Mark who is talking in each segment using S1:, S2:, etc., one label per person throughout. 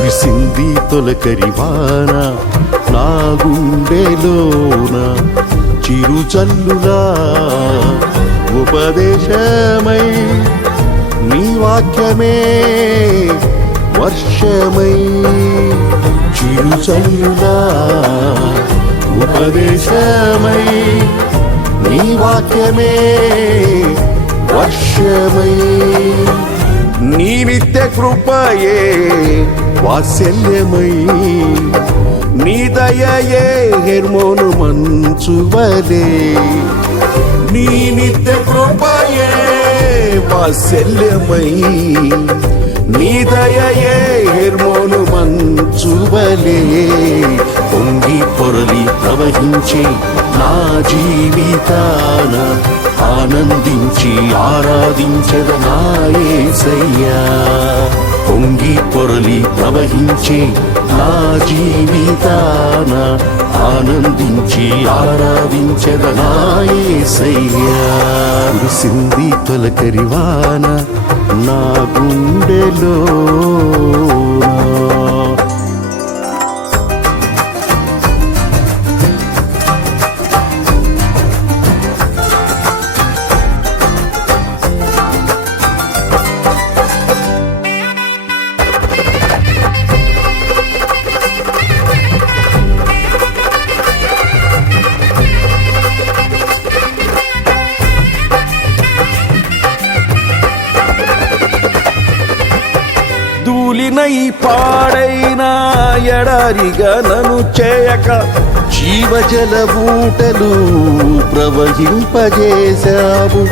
S1: కురిసింది తొలకరివాన నా గుండెలోన చిరు చల్లులా ఉపదేశమై నీ వాక్యమే వర్షమై చిరు చల్లులా ఉపదేశమై నీ వాక్యమే వర్షమై నీ నిత్య కృపయే వాత్సల్యమై నీ దయయే హెర్మోను మంచువలే. నీ నిత్య కృపయే వాత్సల్యమై నీ దయయే హెర్మోను మంచువలే. పొంగి పొరలి ప్రవహించే నా జీవితాన ఆనందించి ఆరాధించద నాయసయ్యా పొంగి పొరలి ప్రవహించే నా జీవితాన ఆనందించి ఆరాధించద కురిసింది తొలకరివాన నా గుండెలో నై పాడైన ఎడారిగా నను చేయక జీవజల బూటలు ప్రవహింపజేశావు.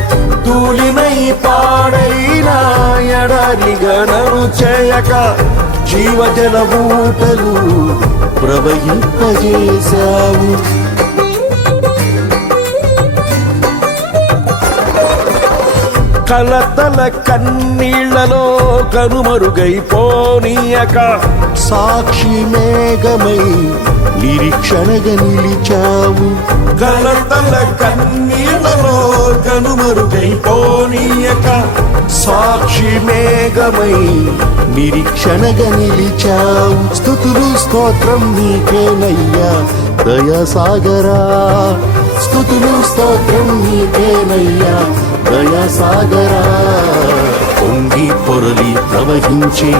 S1: ధూళినై పాడైన ఎడారిగా నను చేయక జీవజల బూటలు ప్రవహింపజేశావు. కలతల కన్నీళ్ళలో కనుమరుగైపోనీయక సాక్షి మేఘమై నిరీక్షణగా నిలిచావు. కలతల కన్నీళ్ళలో కనుమరుగైపోనీయక సాక్షి మేఘమై నిరీక్షణగా నిలిచావు. స్థుతులు స్తోత్రం నీకేనయ్యా దయసాగరా. స్థుతులు స్తోత్రం నీకేనయ్యా దయసాగరా పొంగి పొరలి ప్రవహించే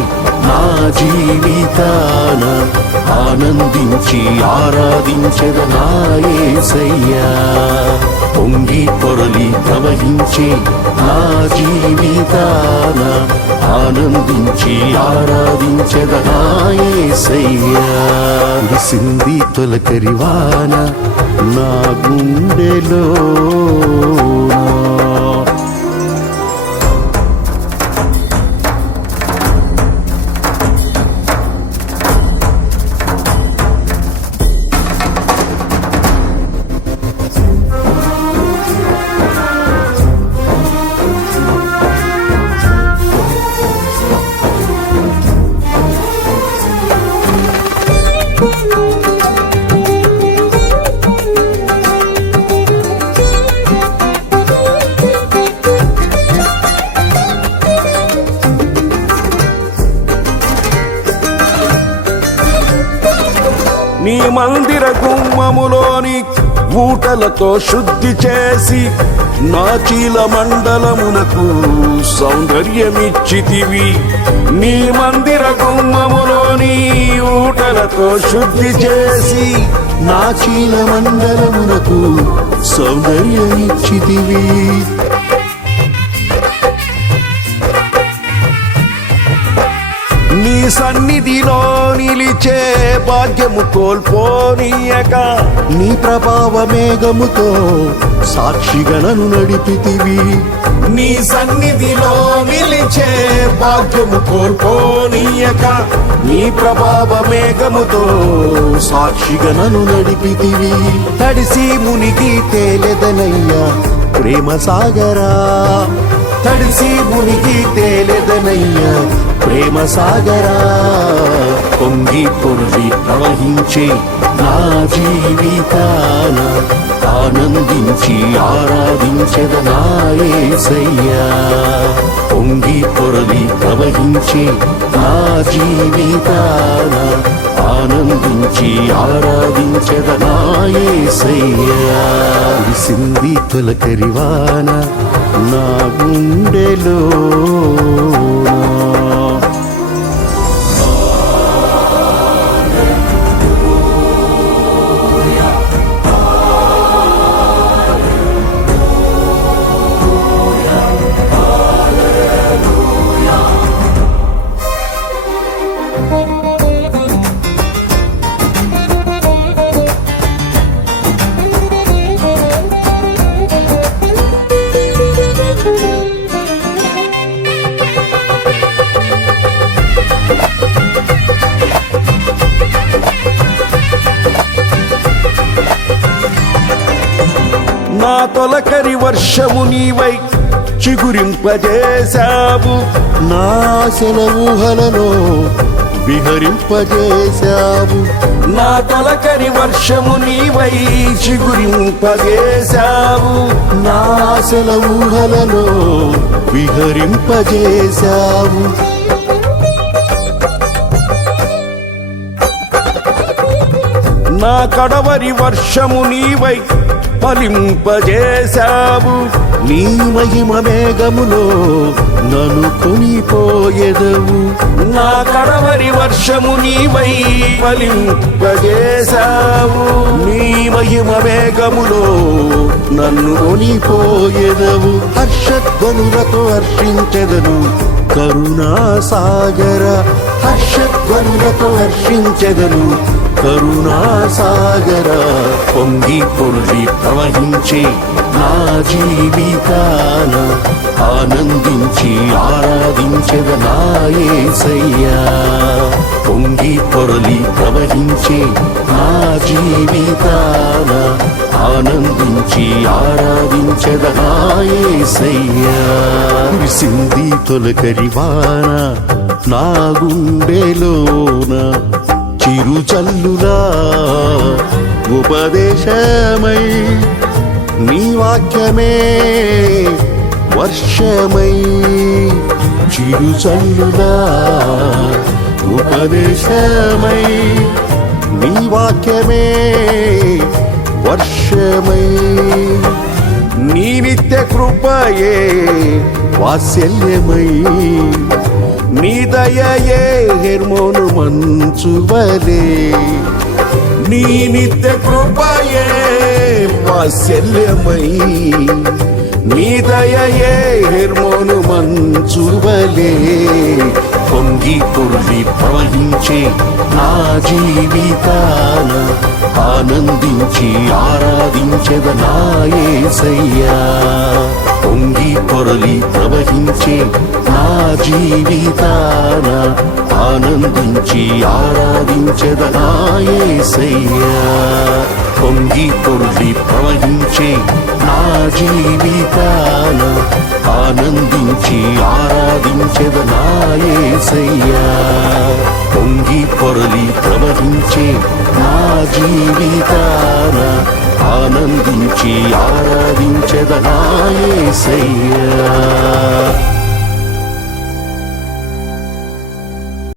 S1: నా జీవితాన ఆనందించి ఆరాధించద నాయసయ్యా పొంగి పొరలి ప్రవహించే నా జీవితాన ఆనందించి ఆరాధించద నాయసయ్యా కురిసింది తొలకరివాన నా గుండెలో. మందిర గుమ్మములోని ఊటలతో శుద్ధి చేసి నాచీల మండలమునకు సౌందర్యమిచ్చితివి. నీ మందిర గుమ్మములోని ఊటలతో శుద్ధి చేసి నాచీల మండలమునకు సౌందర్యమిచ్చితివి. నీ సన్నిధిలో నిలిచే భాగ్యము కోల్పోనీయక. నీ ప్రభావ మేఘముతో సాక్షిగణను నడిపితివి. నీ సన్నిధిలో నిలిచే భాగ్యము కోల్పోనీయక. నీ ప్రభావ మేఘముతో సాక్షిగణను నడిపితివి. తడిసి మునిగి తేలెదనయ్యా ప్రేమ సాగరా తడిసి మునిగి తేలెదనయ్యా ప్రేమ సాగరా. పొంగి పొర్లి ప్రవహించే నా జీవితాన ఆనందించి ఆరాధించదనాయేసయ్యా పొంగి పొరలి ప్రవహించే నా జీవితాన ఆనందించి ఆరాధించదనాయేసయ్యా సింది తొలకరివాన నా గుండెలో నా తొలకరి వర్షము నీవై చిగురింపజేశావు. నాశన ఊహలలో విహరింపజేశావు. నా తొలకరి వర్షము నీవై చిగురింపజేశావు. నాశన ఊహలలో విహరింపజేశావు. నా కడవరి వర్షము నీవై ఫలింపజేశావు నీ మహిమ మేఘములో నన్ను కొనిపోయెదవు. నా కడవరి వర్షము నీవై ఫలింపజేశావు. నీ మహిమ మేఘములో నన్ను కొనిపోయెదవు. హర్షధ్వనులతో హర్షించెదను కరుణా సాగర హర్షధ్వనులతో హర్షించెదను కరుణా సాగర పొంగి పొర్లి ప్రవహించే నా జీవితాన ఆనందించి ఆరాధించద నాయసయ్యా పొంగి పొరలి ప్రవహించే నా జీవితాన ఆనందించి ఆరాధించద నాయసయ్యా విసింది తొలకరివాన నా గుండెలోన తిరుచల్లురా ఉపదేశమై నీ వాక్యమే వర్షమై. చిరుచల్లురా ఉపదేశమై నీ వాక్యమే వర్షమై. నీ నిత్య కృపయే వాత్సల్యమై. నీ దయయే హెర్మోను మంచువలే. నీ నిత్య కృపయే వాత్సల్యమై. నీ దయయే హెర్మోను మంచువలే. పొంగి పొర్లి ప్రవహించే నా జీవితాన ఆనందించి ఆరాధించద నాయసయ్యా పొంగి పొరలి ప్రవహించే జీవితాన ఆనందించి ఆరాధించద నాయసయ్యా పొంగి పొర్లి ప్రవహించే నా జీవితాన ఆనందించి ఆరాధించద నాయసయ్యా పొంగి పొరలి ప్రవహించే నా జీవితాన ఆనందించి ఆరాధించద నాయసయ్యా